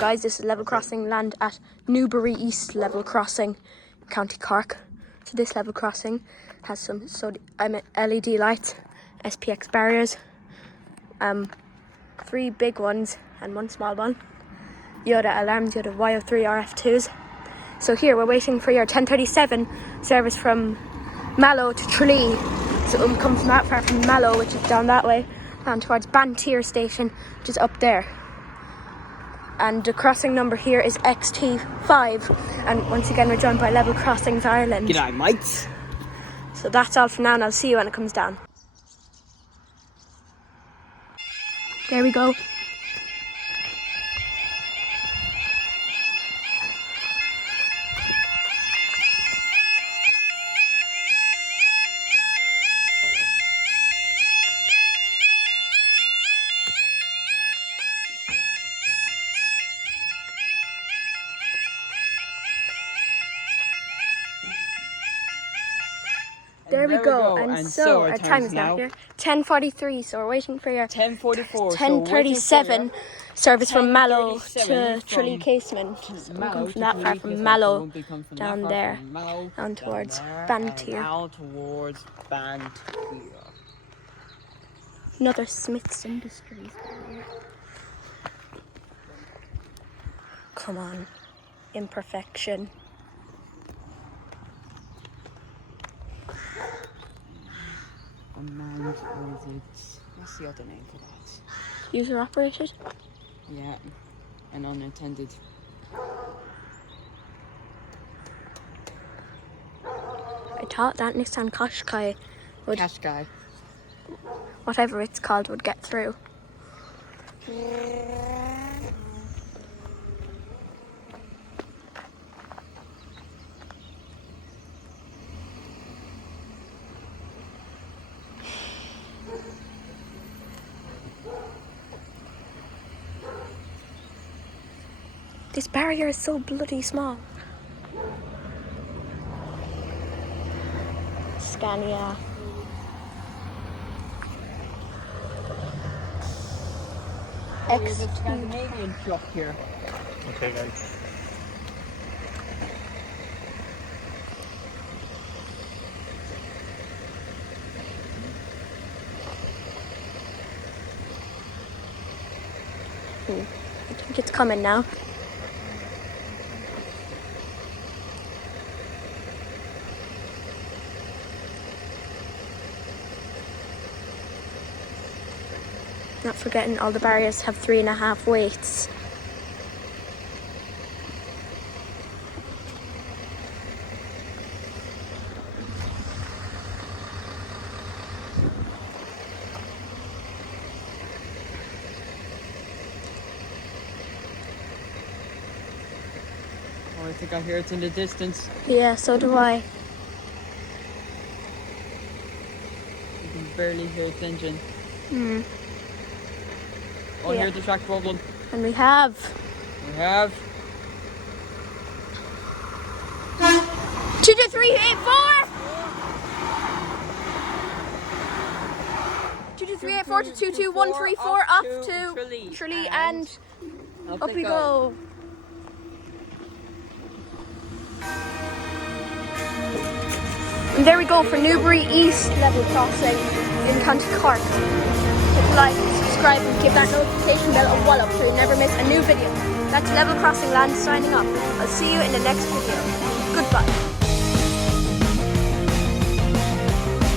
guys, this is level crossing land at Newberry East level crossing, County Cork. So this level crossing has some LED lights, SPX barriers, 3 big ones and 1 small one. You have alarms, you have YO3 RF2s. So here we're waiting for your 10:37 service from Mallow to Tralee. So it will come from that far from Mallow, which is down that way, down towards Bantier station, which is up there. And the crossing number here is XT5. And once again, we're joined by Level Crossings Ireland. G'day, mates. So that's all for now, and I'll see you when it comes down. There we go. There we go. And so our time is now here 10:43, so we're waiting for your 10:44. 10:37 service from Mallow to Tralee Casement. So we'll come from that far from Mallow down there, down towards Bantier. Down towards Bantier. Another Smith's Industries. Come on, imperfection. What's the other name for that? User operated? Yeah, and unattended. I thought that Nissan Qashqai would, Qashqai, whatever it's called, would get through. This barrier is so bloody small. Scania. There's a Scandinavian shop here. Okay, guys. I think it's coming now. Not forgetting all the barriers have 3.5 weights. Oh, I think I hear it in the distance. Yeah, so do I. You can barely hear its engine. Oh, Yeah. here's the track problem. And we have 2, 2, 3, 8, 4. 2, 2, 3, 8, 4 to 2, 2, 1, 3, 4 up to Tralee, and up we go. And there we go for Newberry East level crossing in County Cork. Hit like, subscribe, and give that notification bell a wallop so you never miss a new video. That's Level Crossing Land signing off. I'll see you in the next video. Goodbye.